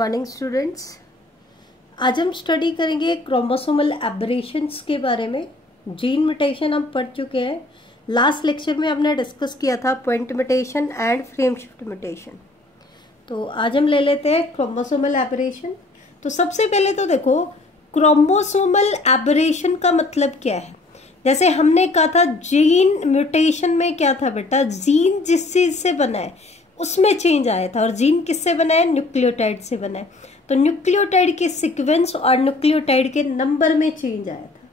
Morning students, आज हम study करेंगे क्रोमोसोमल एबरेशंस के बारे में। जीन म्यूटेशन हम पढ़ चुके हैं। लास्ट लेक्चर में हमने डिस्कस किया था point mutation and frame shift mutation. तो आज हम ले लेते हैं क्रोमोसोमल एबरेशन। तो सबसे पहले तो देखो क्रोमोसोमल एबरेशन का मतलब क्या है। जैसे हमने कहा था जीन म्यूटेशन में क्या था बेटा, जीन जिस चीज से बना है उसमें चेंज आया था। और जीन किससे बना है? न्यूक्लियोटाइड से बना है। तो न्यूक्लियोटाइड के सीक्वेंस और न्यूक्लियोटाइड के नंबर में चेंज आया था।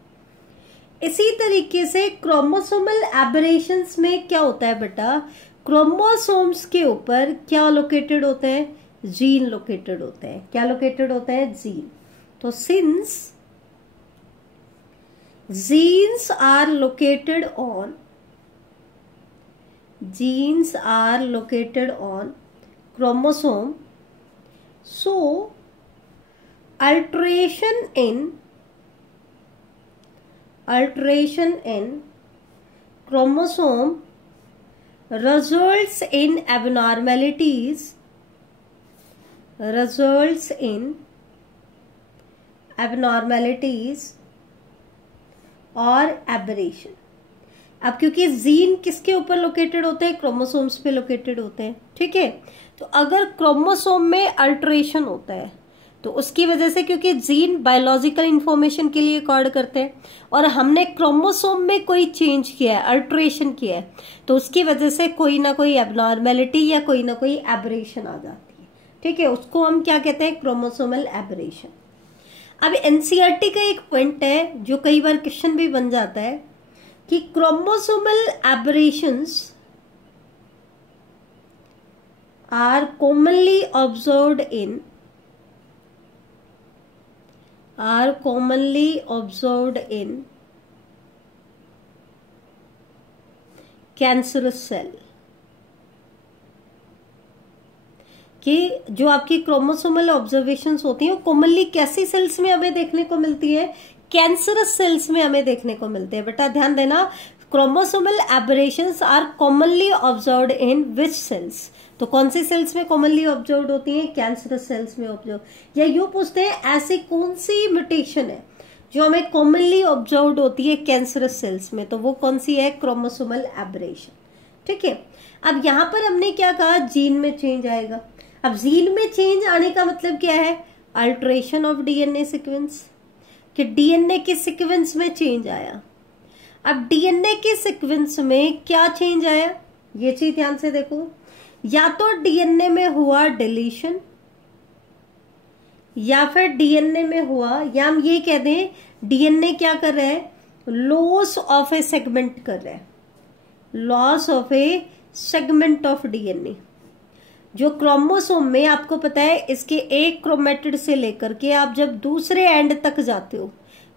इसी तरीके से क्रोमोसोमल एबरेशंस में क्या होता है बेटा, क्रोमोसोम्स के ऊपर क्या लोकेटेड होते हैं? जीन लोकेटेड होते हैं। क्या लोकेटेड होता है? जीन। तो since genes are located on chromosome, so alteration in chromosome results in abnormalities और एबरेशन। अब क्योंकि जीन किसके ऊपर लोकेटेड होते हैं? क्रोमोसोम्स पे लोकेटेड होते हैं। ठीक है, तो अगर क्रोमोसोम में अल्टरेशन होता है तो उसकी वजह से, क्योंकि जीन बायोलॉजिकल इंफॉर्मेशन के लिए कोड करते हैं और हमने क्रोमोसोम में कोई चेंज किया है, अल्टरेशन किया है, तो उसकी वजह से कोई ना कोई एबनॉर्मेलिटी या कोई ना कोई एबरेशन आ जाती है। ठीक है, उसको हम क्या कहते हैं? Chromosomal aberration. अब एनसीईआरटी का एक पॉइंट है जो कई बार क्वेश्चन भी बन जाता है कि chromosomal aberrations are commonly observed in cancerous cell. कि जो आपकी क्रोमोसोमल ऑब्जर्वेशंस होती हैं वो कॉमनली कैसी सेल्स में हमें देखने को मिलती है? कैंसरस सेल्स में हमें देखने को मिलते हैं। बेटा ध्यान देना, chromosomal aberrations are commonly observed in which cells. तो कौन सी सेल्स में कॉमनली ऑब्जर्व्ड होती हैं? कैंसरस सेल्स में ऑब्जर्व। या यूं पूछते हैं ऐसी कौन सी म्यूटेशन है जो हमें कॉमनली ऑब्जर्व्ड होती है कैंसरस सेल्स में, तो वो कौन सी है? Chromosomal aberration. ठीक है, अब यहां पर हमने क्या कहा? जीन में चेंज आएगा। अब जीन में चेंज आने का मतलब क्या है? अल्टरेशन ऑफ डीएनए सीक्वेंस, कि डीएनए के सीक्वेंस में चेंज आया। अब डीएनए के सीक्वेंस में क्या चेंज आया, ये चीज ध्यान से देखो। या तो डीएनए में हुआ डिलीशन, या फिर डीएनए में हुआ, या हम ये कह दें डीएनए क्या कर रहा है? लॉस ऑफ ए सेगमेंट कर रहा है। Loss of A segment of DNA. जो क्रोमोसोम में आपको पता है इसके एक क्रोमेटिड से लेकर के आप जब दूसरे एंड तक जाते हो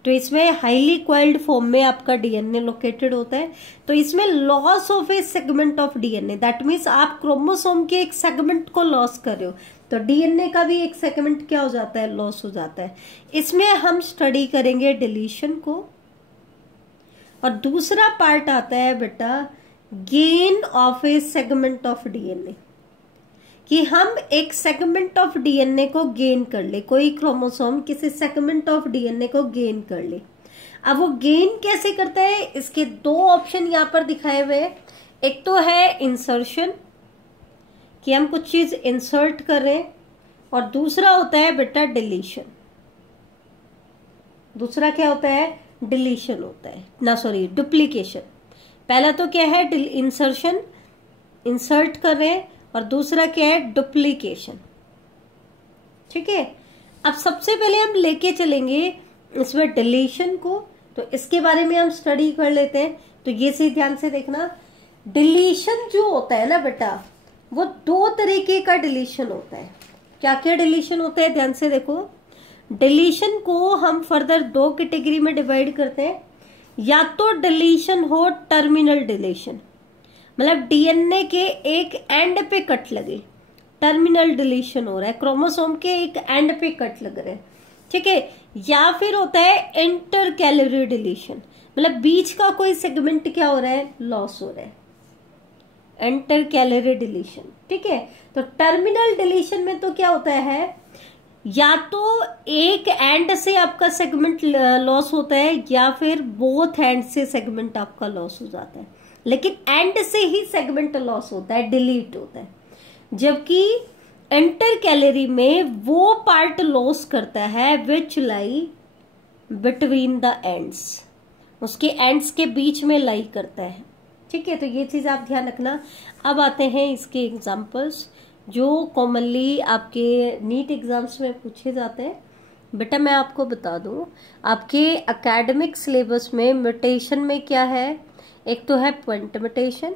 तो इसमें हाईली क्वाइल्ड फॉर्म में आपका डीएनए लोकेटेड होता है। तो इसमें loss of A segment of DNA, that means आप क्रोमोसोम के एक सेगमेंट को लॉस कर रहे हो, तो डीएनए का भी एक सेगमेंट क्या हो जाता है? लॉस हो जाता है। इसमें हम स्टडी करेंगे डिलीशन को। और दूसरा पार्ट आता है बेटा gain of A segment of DNA, कि हम एक सेगमेंट ऑफ डीएनए को गेन कर ले। कोई क्रोमोसोम किसी सेगमेंट ऑफ डीएनए को गेन कर ले। अब वो गेन कैसे करता है? इसके दो ऑप्शन यहां पर दिखाए हुए हैं। एक तो है इंसर्शन, कि हम कुछ चीज इंसर्ट कर रहे हैं, और दूसरा होता है बेटा डिलीशन। दूसरा क्या होता है? डिलीशन होता है ना, सॉरी डुप्लीकेशन। पहला तो क्या है? इंसर्शन, इंसर्ट कर रहे हैं, और दूसरा क्या है? डुप्लीकेशन। ठीक है, अब सबसे पहले हम लेके चलेंगे इसमें डिलीशन को, तो इसके बारे में हम स्टडी कर लेते हैं। तो ये से ध्यान से देखना, डिलीशन जो होता है ना बेटा, वो दो तरीके का डिलीशन होता है। क्या क्या डिलीशन होता है? ध्यान से देखो। डिलीशन को हम फर्दर दो कैटेगरी में डिवाइड करते हैं। या तो डिलीशन हो टर्मिनल डिलीशन, मतलब डीएनए के एक एंड पे कट लगे, टर्मिनल डिलीशन हो रहा है, क्रोमोसोम के एक एंड पे कट लग रहे हैं। ठीक है, या फिर होता है इंटर कैलोरी डिलीशन, मतलब बीच का कोई सेगमेंट क्या हो रहा है? लॉस हो रहा है। Inter calorie deletion. ठीक है, तो टर्मिनल डिलीशन में तो क्या होता है या तो एक एंड से आपका सेगमेंट लॉस होता है या फिर बोथ एंड से सेगमेंट आपका लॉस हो जाता है, लेकिन एंड से ही सेगमेंट लॉस होता है, डिलीट होता है। जबकि इंटर कैलरी में वो पार्ट लॉस करता है विच लाई बिटवीन द एंड्स, उसके एंड्स के बीच में लाई करता है। ठीक है, तो ये चीज आप ध्यान रखना। अब आते हैं इसके एग्जांपल्स जो कॉमनली आपके नीट एग्जाम्स में पूछे जाते हैं। बेटा मैं आपको बता दूं, आपके एकेडमिक सिलेबस में म्यूटेशन में क्या है, एक तो है पॉइंट म्यूटेशन,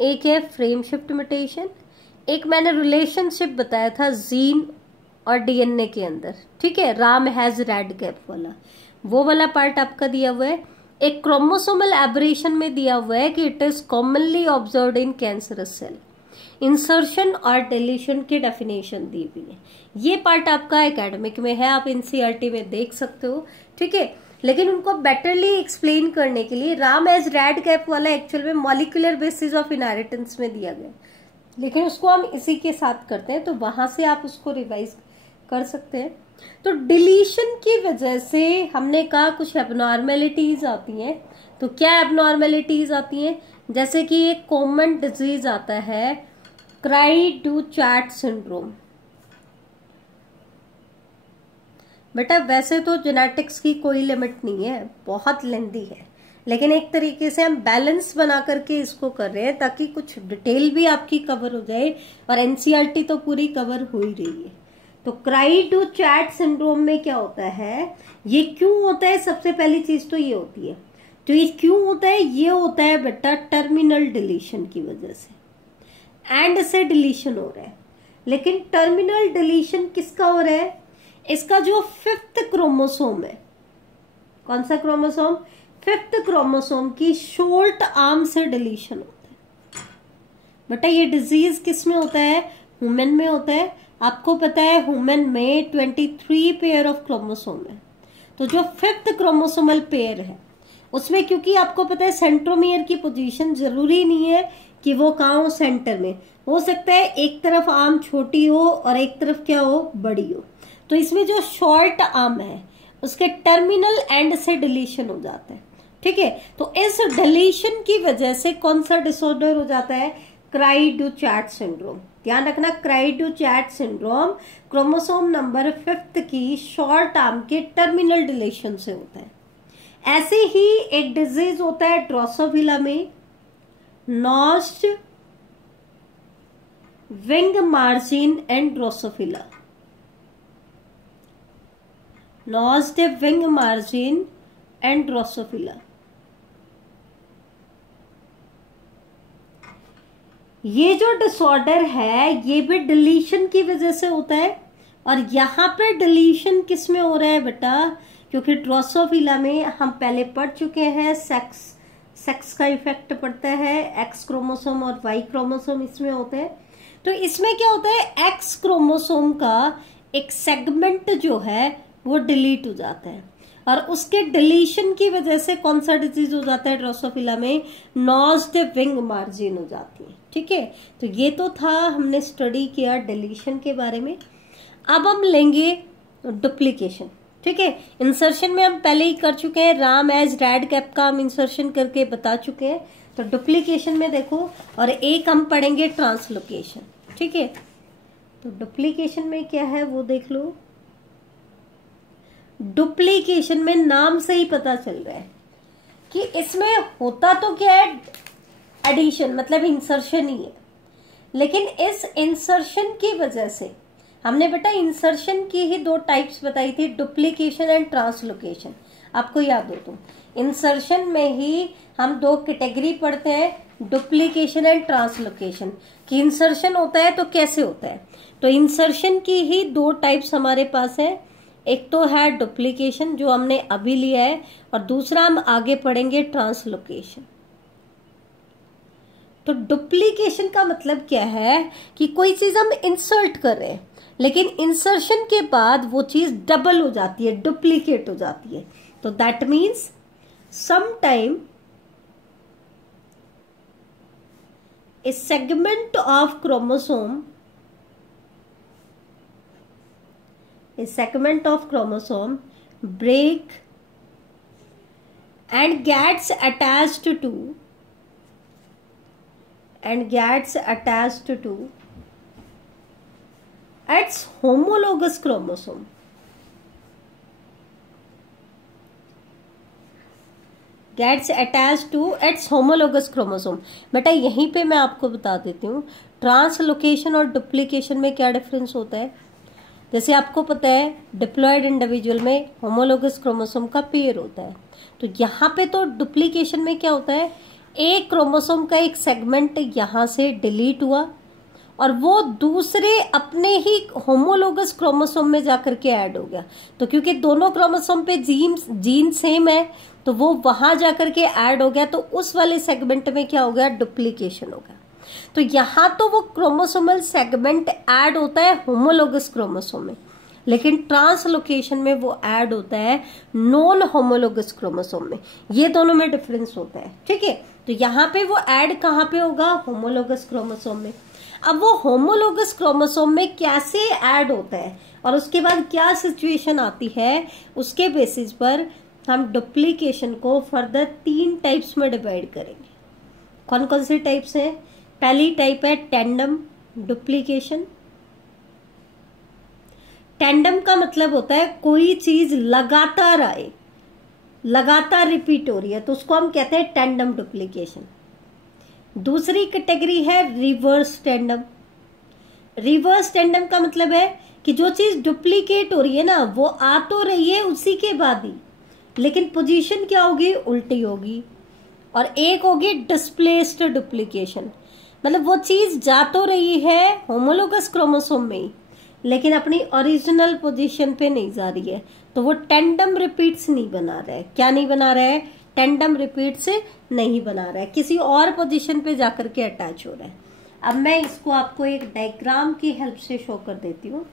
एक है फ्रेम शिफ्ट म्यूटेशन, एक मैंने रिलेशनशिप बताया था जीन और डीएनए के अंदर। ठीक है, राम हैज रेड गैप वाला, वो वाला पार्ट आपका दिया हुआ है। एक क्रोमोसोमल एबरेशन में दिया हुआ है कि it is commonly observed in cancerous cell. Insertion और डिलीशन की डेफिनेशन दी हुई है। ये पार्ट आपका एकेडमिक में है, आप एनसीईआरटी में देख सकते हो। ठीक है, लेकिन उनको बेटरली एक्सप्लेन करने के लिए राम एज रेड कैप वाला एक्चुअल में मॉलिक्यूलर बेसिस ऑफ इनहेरिटेंस में दिया गया, लेकिन उसको हम इसी के साथ करते हैं, तो वहां से आप उसको रिवाइज कर सकते हैं। तो डिलीशन की वजह से हमने कहा कुछ एबनॉर्मेलिटीज आती हैं। तो क्या एबनॉर्मेलिटीज आती हैं, जैसे कि एक कॉमन डिजीज आता है क्राई-डू-चैट सिंड्रोम। बेटा वैसे तो जेनेटिक्स की कोई लिमिट नहीं है, बहुत लेंदी है, लेकिन एक तरीके से हम बैलेंस बना करके इसको कर रहे हैं ताकि कुछ डिटेल भी आपकी कवर हो जाए, और एनसीईआरटी तो पूरी कवर हो ही रही है। तो क्राई-डू-चैट सिंड्रोम में क्या होता है, ये क्यों होता है, सबसे पहली चीज तो ये होती है। तो ये क्यों होता है, ये होता है बेटा टर्मिनल डिलीशन की वजह से। एंड से डिलीशन हो रहा है, लेकिन टर्मिनल डिलीशन किसका हो रहा है, इसका जो 5th क्रोमोसोम है, कौन सा क्रोमोसोम, 5th क्रोमोसोम की शॉर्ट आर्म से डिलीशन होता है। बेटा ये डिजीज किस में होता है, ह्यूमन में होता है। आपको पता है ह्यूमन में 23 पेयर ऑफ क्रोमोसोम है, तो जो 5th क्रोमोसोमल पेयर है उसमें, क्योंकि आपको पता है सेंट्रोमियर की पोजीशन जरूरी नहीं है कि वो कहाँ हो, सेंटर में हो सकता है, एक तरफ आर्म छोटी हो और एक तरफ क्या हो, बड़ी हो। तो इसमें जो शॉर्ट आर्म है उसके टर्मिनल एंड से डिलीशन हो जाता है। ठीक है, तो इस डिलीशन की वजह से कौन सा डिसऑर्डर हो जाता है, क्राई-डू-चैट सिंड्रोम। ध्यान रखना, cry-do-chat syndrome chromosome number 5th की शॉर्ट आर्म के टर्मिनल डिलीशन से होता है। ऐसे ही एक डिजीज होता है ड्रोसोफिला में, notched wing margin and Drosophila, notched wing margin and Drosophila. ये जो डिसऑर्डर है ये भी डिलीशन की वजह से होता है, और यहां पे डिलीशन किस में हो रहा है बेटा, क्योंकि ड्रोसोफिला में हम पहले पढ़ चुके हैं सेक्स का इफेक्ट पड़ता है, एक्स क्रोमोसोम और वाई क्रोमोसोम इसमें होते हैं। तो इसमें क्या होता है, एक्स क्रोमोसोम का एक सेगमेंट जो है वो डिलीट हो जाता है, और उसके डिलीशन की वजह से कौन सा डिजीज हो जाता है ड्रोसोफिला में, नॉच्ड विंग मार्जिन हो जाती है। ठीक है, तो ये तो था, हमने स्टडी किया डिलीशन के बारे में। अब हम लेंगे डुप्लीकेशन। ठीक है, इंसर्शन में हम पहले ही कर चुके हैं, राम एज रेड कैप का हम इंसर्शन करके बता चुके हैं। तो डुप्लीकेशन में देखो, और एक हम पढ़ेंगे ट्रांसलोकेशन। ठीक है, तो डुप्लीकेशन में क्या है वो देख लो। डुप्लीकेशन में नाम से ही पता चल रहा है कि इसमें होता तो क्या है, एडिशन मतलब इंसर्शन ही है, लेकिन इस इंसर्शन की वजह से हमने बेटा इंसर्शन की ही 2 टाइप्स बताई थी, डुप्लीकेशन एंड ट्रांसलोकेशन। आपको याद हो तो इंसर्शन में ही हम 2 कैटेगरी पढ़ते हैं, डुप्लीकेशन एंड ट्रांसलोकेशन। कि इंसर्शन होता है तो कैसे होता है, तो इंसर्शन की ही 2 टाइप्स हमारे पास है। एक तो है डुप्लीकेशन जो हमने अभी लिया है, और दूसरा हम आगे पढ़ेंगे ट्रांसलोकेशन। तो डुप्लीकेशन का मतलब क्या है कि कोई चीज हम इंसर्ट कर रहे हैं, लेकिन इंसर्शन के बाद वो चीज डबल हो जाती है, डुप्लीकेट हो जाती है। तो that means sometime a segment of chromosome a segment of chromosome break and gets attached to its homologous chromosome. Gets attached to its homologous chromosome. बेटा यहीं पे मैं आपको बता देती हूँ ट्रांसलोकेशन और डुप्लीकेशन में क्या डिफरेंस होता है। जैसे आपको पता है डिप्लॉयड इंडिविजुअल में होमोलोगस क्रोमोसोम का पेयर होता है, तो यहाँ पे तो डुप्लीकेशन में क्या होता है, एक क्रोमोसोम का एक सेगमेंट यहाँ से डिलीट हुआ और वो दूसरे अपने ही होमोलोगस क्रोमोसोम में जाकर के ऐड हो गया। तो क्योंकि दोनों क्रोमोसोम पे जीन सेम है तो वो वहां जाकर के ऐड हो गया, तो उस वाले सेगमेंट में क्या हो गया, डुप्लीकेशन हो गया। तो यहाँ तो वो क्रोमोसोमल सेगमेंट ऐड होता है होमोलोगस क्रोमोसोम में, लेकिन ट्रांसलोकेशन में वो ऐड होता है नॉन होमोलोगस क्रोमोसोम में। ये दोनों में डिफरेंस होता है, ठीक है। तो यहाँ पे वो ऐड कहाँ पे होगा, होमोलोगस क्रोमोसोम में। अब वो होमोलोगस क्रोमोसोम में कैसे ऐड होता है और उसके बाद क्या सिचुएशन आती है, उसके बेसिस पर हम डुप्लीकेशन को फर्दर 3 टाइप्स में डिवाइड करेंगे। कौन कौन से टाइप्स हैं? पहली टाइप है टेंडम डुप्लीकेशन। टेंडम का मतलब होता है कोई चीज लगातार आए, लगातार रिपीट हो रही है, तो उसको हम कहते हैं टेंडम डुप्लीकेशन। दूसरी कैटेगरी है रिवर्स टेंडम। रिवर्स टेंडम का मतलब है कि जो चीज डुप्लीकेट हो रही है ना, वो आ तो रही है उसी के बाद ही, लेकिन पोजीशन क्या होगी, उल्टी होगी। और एक होगी डिस्प्लेस्ड डुप्लीकेशन, मतलब वो चीज जा तो रही है होमोलोगस क्रोमोसोम में ही, लेकिन अपनी ओरिजिनल पोजीशन पे नहीं जा रही है, तो वो टेंडम रिपीट्स नहीं बना रहा है। क्या नहीं बना रहा है, टेंडम रिपीट्स नहीं बना रहा है, किसी और पोजीशन पे जाकर के अटैच हो रहा है। अब मैं इसको आपको एक डायग्राम की हेल्प से शो कर देती हूँ।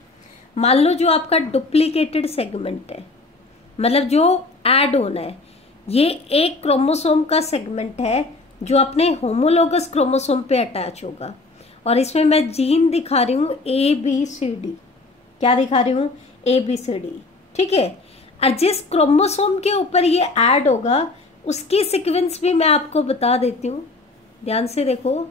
मान लो जो आपका डुप्लीकेटेड सेगमेंट है, मतलब जो ऐड होना है, ये एक क्रोमोसोम का सेगमेंट है जो अपने होमोलोगस क्रोमोसोम पे अटैच होगा, और इसमें मैं जीन दिखा रही हूँ ABCD। क्या दिखा रही हूँ, ABCD, ठीक है। और जिस क्रोमोसोम के ऊपर ये ऐड होगा उसकी सीक्वेंस भी मैं आपको बता देती हूँ, ध्यान से देखो।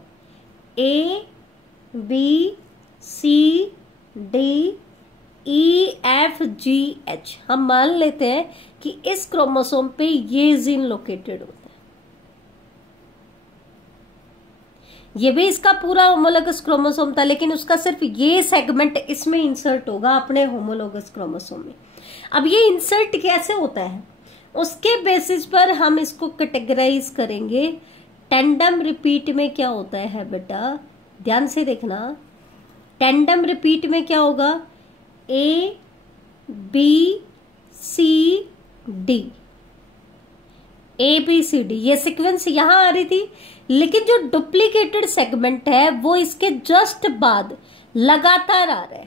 ABCDEFGH, हम मान लेते हैं कि इस क्रोमोसोम पे ये जीन लोकेटेड होता है। ये भी इसका पूरा होमोलोगस क्रोमोसोम था, लेकिन उसका सिर्फ ये सेगमेंट इसमें इंसर्ट होगा अपने होमोलोगस क्रोमोसोम में। अब ये इंसर्ट कैसे होता है, उसके बेसिस पर हम इसको कैटेगराइज करेंगे। टेंडम रिपीट में क्या होता है बेटा, ध्यान से देखना। टेंडम रिपीट में क्या होगा, ABCD, ये सीक्वेंस यहां आ रही थी, लेकिन जो डुप्लीकेटेड सेगमेंट है वो इसके जस्ट बाद लगातार आ रहा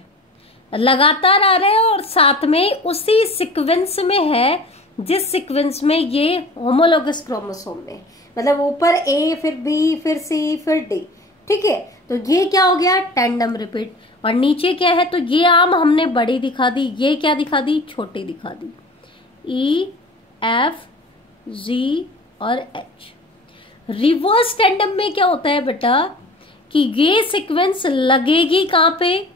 है, और साथ में उसी सीक्वेंस में है जिस सीक्वेंस में ये होमोलोगस क्रोमोसोम में, मतलब ऊपर A फिर B फिर C फिर D, ठीक है। तो ये क्या हो गया, टेंडम रिपीट। और नीचे क्या है, तो ये आम हमने बड़ी दिखा दी, ये क्या दिखा दी, छोटी दिखा दी, E F G और H। रिवर्स टेंडम में क्या होता है बेटा कि ये सीक्वेंस लगेगी कहां पे,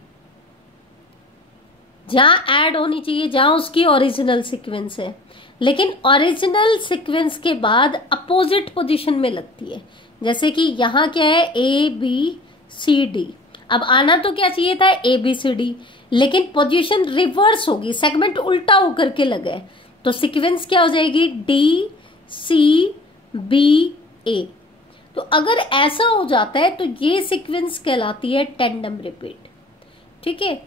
जहां ऐड होनी चाहिए, जहां उसकी ओरिजिनल सीक्वेंस है, लेकिन ओरिजिनल सीक्वेंस के बाद अपोजिट पोजीशन में लगती है। जैसे कि यहां क्या है, ABCD, अब आना तो क्या चाहिए था, ABCD, लेकिन पोजीशन रिवर्स होगी, सेगमेंट उल्टा होकर के लगा है, तो सीक्वेंस क्या हो जाएगी, DCBA। तो अगर ऐसा हो जाता है तो ये सीक्वेंस कहलाती है टेंडम रिपीट, ठीक है।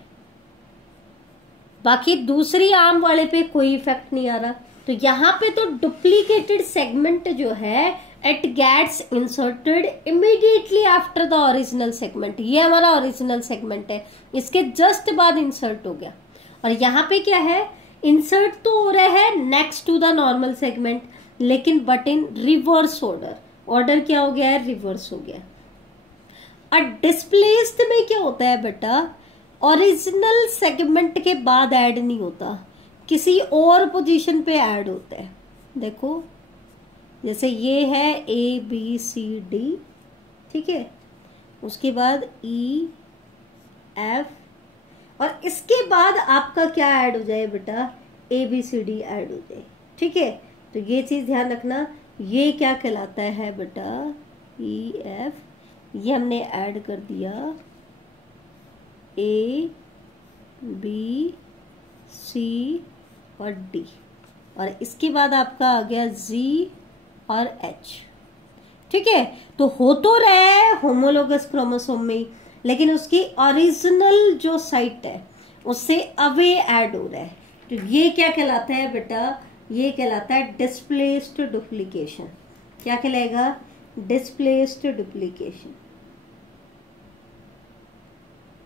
बाकी दूसरी आर्म वाले पे कोई इफेक्ट नहीं आ रहा। तो यहाँ पे तो डुप्लीकेटेड सेगमेंट जो है it gets inserted immediately after the original segment. ये हमारा ओरिजिनल सेगमेंट है, इसके जस्ट बाद इंसर्ट हो गया। और यहाँ पे क्या है, इंसर्ट तो हो रहा है next to the normal segment, लेकिन but in reverse order. Order क्या हो गया है, रिवर्स हो गया। और डिस्प्लेस्ड में क्या होता है बेटा, ओरिजिनल सेगमेंट के बाद ऐड नहीं होता, किसी और पोजीशन पे ऐड होता है। देखो जैसे ये है ए बी सी डी, ठीक है, उसके बाद ई एफ, और इसके बाद आपका क्या ऐड हो जाए बेटा, A B C D add हो जाए, ठीक है। तो ये चीज ध्यान रखना, ये क्या कहलाता है बेटा, ई एफ, ये हमने ऐड कर दिया ए बी सी और डी, और इसके बाद आपका आ गया जी और एच, ठीक है। तो हो तो रहा है होमोलोगस क्रोमोसोम में, लेकिन उसकी ओरिजिनल जो साइट है उससे अवे ऐड हो रहा है। तो ये क्या कहलाता है बेटा, ये कहलाता है डिस्प्लेस्ड डुप्लीकेशन। क्या कहलाएगा, डिस्प्लेस्ड डुप्लीकेशन।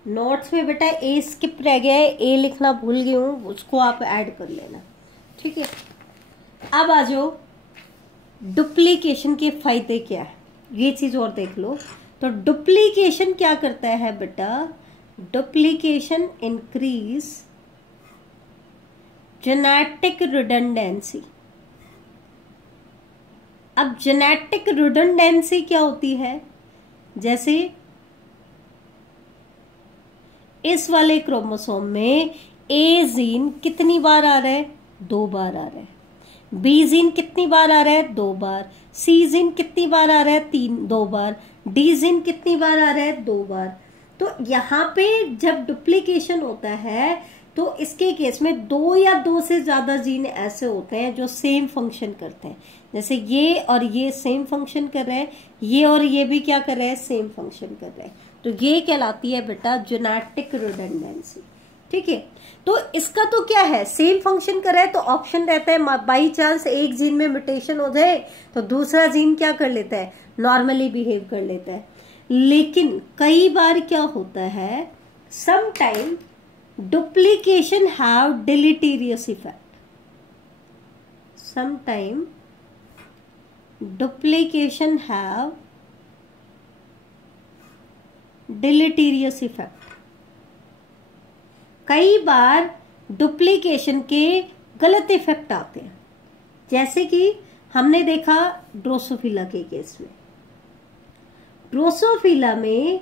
नोट्स में बेटा ए स्किप रह गया है, ए लिखना भूल गई हूं, उसको आप ऐड कर लेना, ठीक है। अब आ जाओ डुप्लीकेशन के फायदे क्या है, ये चीज और देख लो। तो डुप्लीकेशन क्या करता है बेटा, डुप्लीकेशन इंक्रीज जेनेटिक रिडंडेंसी। अब जेनेटिक रिडंडेंसी क्या होती है, जैसे इस वाले क्रोमोसोम में ए जीन कितनी बार आ रहा है, 2 बार आ रहा है। बी जीन कितनी बार आ रहा है, 2 बार। सी जीन कितनी बार आ रहा है, 2 बार। डी जीन कितनी बार आ रहा है, 2 बार। तो यहाँ पे जब डुप्लीकेशन होता है तो इसके केस में 2 या 2 से ज्यादा जीन ऐसे होते हैं जो सेम फंक्शन करते हैं। जैसे ये और ये सेम फंक्शन कर रहे हैं, ये और ये भी क्या कर रहे हैं, सेम फंक्शन कर रहे हैं। तो ये कहलाती है बेटा जेनेटिक रिडंडेंसी, ठीक है। तो इसका तो क्या है, सेम फंक्शन कर रहा है, तो ऑप्शन रहता है बाई चांस एक जीन में म्यूटेशन हो जाए तो दूसरा जीन क्या कर लेता है, नॉर्मली बिहेव कर लेता है। लेकिन कई बार क्या होता है, some time duplication have deleterious effect. Some time duplication have deleterious effect. कई बार डुप्लीकेशन के गलत इफेक्ट आते हैं, जैसे कि हमने देखा ड्रोसोफिला के केस में। ड्रोसोफिला में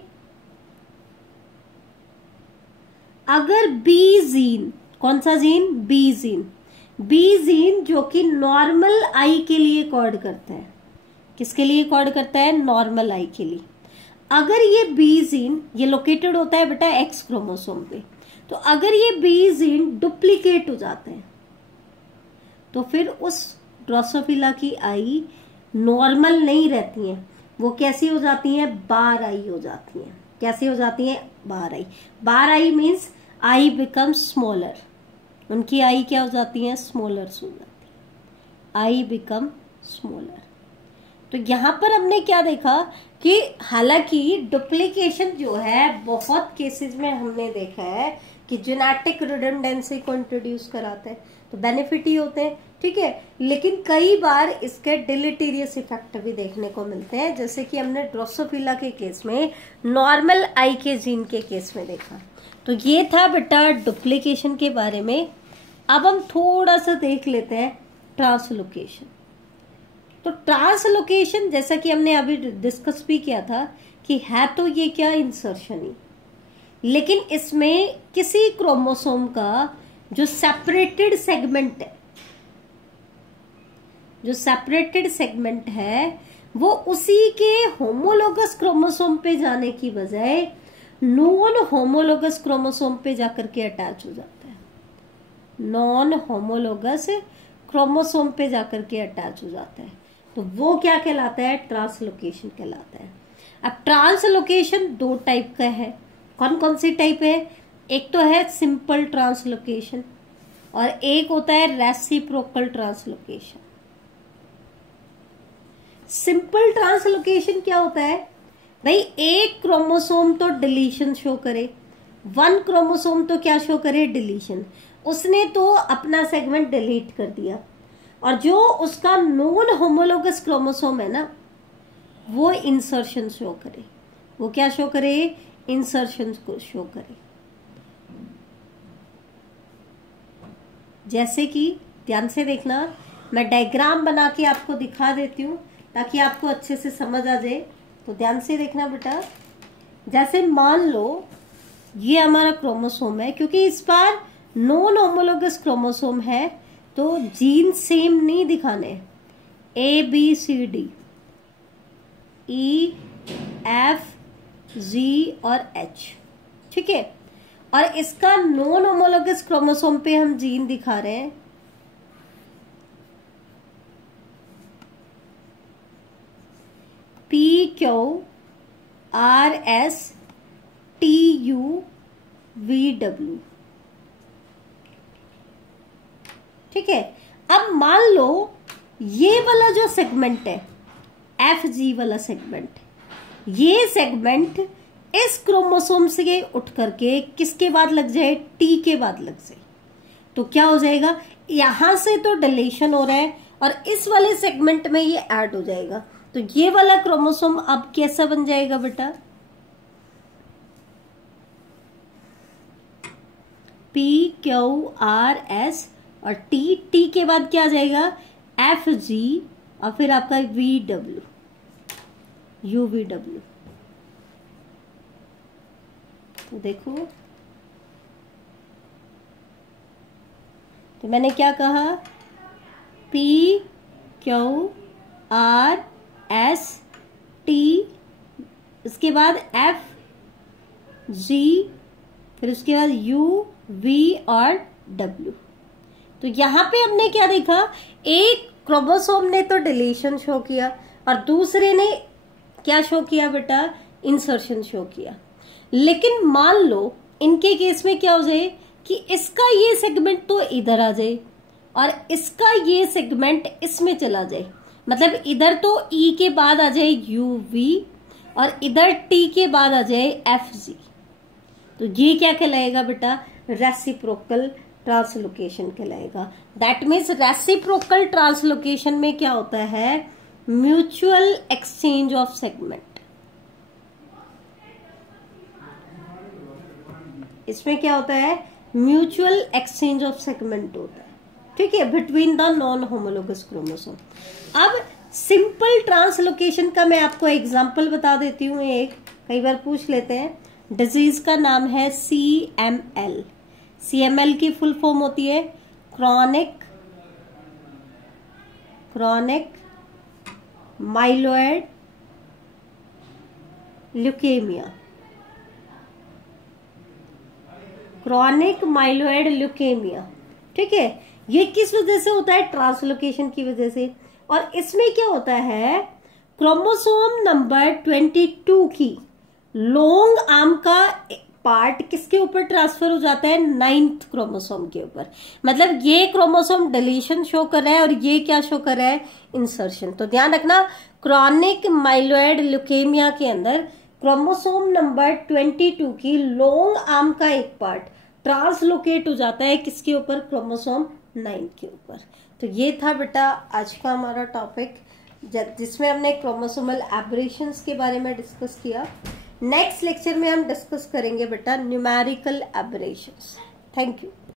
अगर बी जीन, कौन सा gene, B gene, B gene जो कि नॉर्मल आई के लिए कोड करता है, किसके लिए कोड करता है, नॉर्मल आई के लिए। अगर ये बी जीन, ये लोकेटेड होता है बेटा एक्स क्रोमोसोम पे, तो अगर ये बी जीन डुप्लीकेट हो जाते हैं तो फिर उस ड्रोसोफिला की आई नॉर्मल नहीं रहती हैं, वो कैसी हो जाती हैं, बार आई हो जाती हैं। कैसी हो जाती हैं, bar eye. Bar eye means eye become smaller, उनकी आई क्या हो जाती है, स्मॉलर हो जाती है, आई बिकम स्मॉलर। तो यहां पर हमने क्या देखा कि हालांकि डुप्लीकेशन जो है बहुत केसेस में हमने देखा है कि जेनेटिक रिडंडेंसी को इंट्रोड्यूस कराते हैं, तो बेनिफिट ही होते हैं, ठीक है। लेकिन कई बार इसके डिलीटेरियस इफेक्ट भी देखने को मिलते हैं, जैसे कि हमने ड्रोसोफिला के केस में नॉर्मल आई के जीन के केस में देखा। तो ये था बेटा डुप्लीकेशन के बारे में। अब हम थोड़ा सा देख लेते हैं ट्रांसलोकेशन। तो ट्रांसलोकेशन जैसा कि हमने अभी डिस्कस भी किया था कि है तो ये क्या, इंसर्शन ही, लेकिन इसमें किसी क्रोमोसोम का जो सेपरेटेड सेगमेंट है, जो सेपरेटेड सेगमेंट है वो उसी के होमोलोगस क्रोमोसोम पे जाने की बजाय नॉन होमोलोगस क्रोमोसोम पे जाकर के अटैच हो जाता है। नॉन होमोलोगस क्रोमोसोम पे जाकर के अटैच हो जाता है, तो वो क्या कहलाता है, ट्रांसलोकेशन कहलाता है। अब ट्रांसलोकेशन 2 टाइप का है। कौन कौन सी टाइप है, एक तो है सिंपल ट्रांसलोकेशन और एक होता है रेसिप्रोकल ट्रांसलोकेशन। सिंपल ट्रांसलोकेशन क्या होता है भाई, एक क्रोमोसोम तो डिलीशन शो करे, 1 क्रोमोसोम तो क्या शो करे, डिलीशन। उसने तो अपना सेगमेंट डिलीट कर दिया, और जो उसका नॉन होमोलोगस क्रोमोसोम है ना, वो इंसर्शन शो करे। वो क्या शो करे, इंसर्शन को शो करे। जैसे कि ध्यान से देखना, मैं डायग्राम बना के आपको दिखा देती हूँ ताकि आपको अच्छे से समझ आ जाए। तो ध्यान से देखना बेटा, जैसे मान लो ये हमारा क्रोमोसोम है, क्योंकि इस बार नॉन होमोलोगस क्रोमोसोम है तो जीन सेम नहीं दिखाने, ABCD EFG और H, ठीक है। और इसका नॉन होमोलोगस क्रोमोसोम पे हम जीन दिखा रहे हैं PQRSTUVW, ठीक है। अब मान लो ये वाला जो सेगमेंट है, FG वाला सेगमेंट, ये सेगमेंट इस क्रोमोसोम से उठ करके किसके बाद लग जाए, T के बाद लग जाए, तो क्या हो जाएगा, यहां से तो डिलीशन हो रहा है और इस वाले सेगमेंट में ये ऐड हो जाएगा, तो ये वाला क्रोमोसोम अब कैसा बन जाएगा बेटा, PQRS और T के बाद क्या आ जाएगा, FG और फिर आपका VW, UVW। तो देखो, तो मैंने क्या कहा, PQRST, इसके बाद FG, फिर उसके बाद UV और W। तो यहां पे हमने क्या देखा, एक क्रोमोसोम ने तो डिलीशन शो किया और दूसरे ने क्या शो किया बेटा, इंसर्शन शो किया। लेकिन मान लो इनके केस में क्या हो जाए कि इसका ये सेगमेंट तो इधर आ जाए और इसका ये सेगमेंट इसमें चला जाए, मतलब इधर तो E के बाद आ जाए UV और इधर T के बाद आ जाए FG। तो ये क्या कहलाएगा बेटा, रेसिप्रोकल ट्रांसलोकेशन कहलाएगा। दैट मीन्स रेसिप्रोकल ट्रांसलोकेशन में क्या होता है, म्यूचुअल एक्सचेंज ऑफ सेगमेंट। इसमें क्या होता है, म्यूचुअल एक्सचेंज ऑफ सेगमेंट होता है, ठीक है, between the non homologous chromosome. अब सिंपल ट्रांसलोकेशन का मैं आपको एग्जांपल बता देती हूँ, एक कई बार पूछ लेते हैं। डिजीज का नाम है CML। CML की फुल फॉर्म होती है chronic myeloid leukaemia. Chronic myeloid leukaemia, ठीक है। ये किस वजह से होता है, ट्रांसलोकेशन की वजह से। और इसमें क्या होता है, क्रोमोसोम नंबर 22 की लॉन्ग आर्म का पार्ट किसके ऊपर ट्रांसफर हो जाता है, 9th क्रोमोसोम के ऊपर। मतलब ये क्रोमोसोम डिलीशन शो कर रहा है और ये क्या शो कर रहा है, इंसर्शन। तो ध्यान रखना, क्रॉनिक माइलोइड ल्यूकेमिया के अंदर क्रोमोसोम नंबर 22 की लॉन्ग आर्म का एक पार्ट ट्रांसलोकेट हो जाता है किसके ऊपर, क्रोमोसोम 9 के ऊपर। तो ये था बेटा आज का हमारा टॉपिक, जिसमें हमने क्रोमोसोमल एब्रेशंस के बारे में डिस्कस किया। नेक्स्ट लेक्चर में हम डिस्कस करेंगे बेटा न्यूमेरिकल एब्रेशंस। Thank you.